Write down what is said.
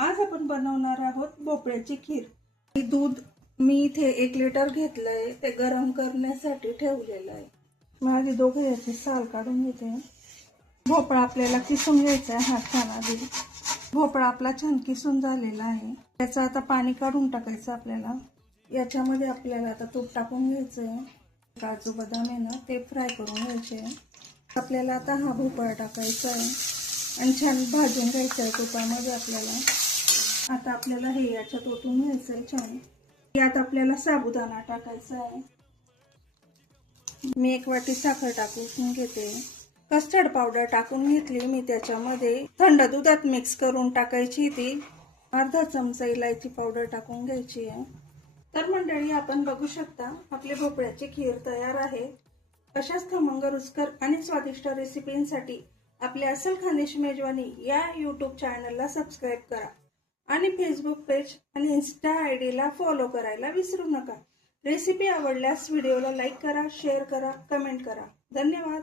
आज आपण बनवणार आहोत भोपळ्याची खीर। दूध मी इथे 1 लिटर घेतलंय, ते गरम करण्यासाठी ठेवलेलं आहे। मी आधी दोघे याची साल काढून घेते। भोपळा आपल्याला किसून घ्यायचा आहे हाताने आधी। भोपळा आपला छान किसून झालेला आहे, त्याचं आता पाणी काढून टाकायचं आपल्याला। याच्यामध्ये आपल्याला आता तूप टाकून घ्यायचं आहे। काजू बदाम आहे ना, ते फ्राय करून घ्यायचे। आपल्याला आता हा भोपळा टाकायचा आहे आणि छान भाजून घ्यायचं आहे तुपामध्ये आपल्याला। आता आपल्याला हे याच्यात ओतून घ्यायचं आहे छान। यात आपल्याला साबुदाणा टाकायचा आहे। मी 1 वाटी साखर टाकून घेते। कस्टर्ड पावडर टाकून घेतली मी त्याच्यामध्ये। थंड दुधात मिक्स करून टाकायची ती। अर्धा चमचा इलायची पावडर टाकून घ्यायची आहे। तर मंडळी, आपण बघू शकता आपली भोपळ्याची खीर तयार आहे। अशाच खमंग, रुचकर आणि स्वादिष्ट रेसिपींसाठी आपल्या असल खानदेश मेजवानी या YouTube चॅनलला सबस्क्राइब करा आणि फेसबुक पेज आणि इन्स्टा ID ला फॉलो करायला विसरू नका। रेसिपी आवडल्यास व्हिडिओला लाईक करा, शेअर करा, कमेंट करा। धन्यवाद।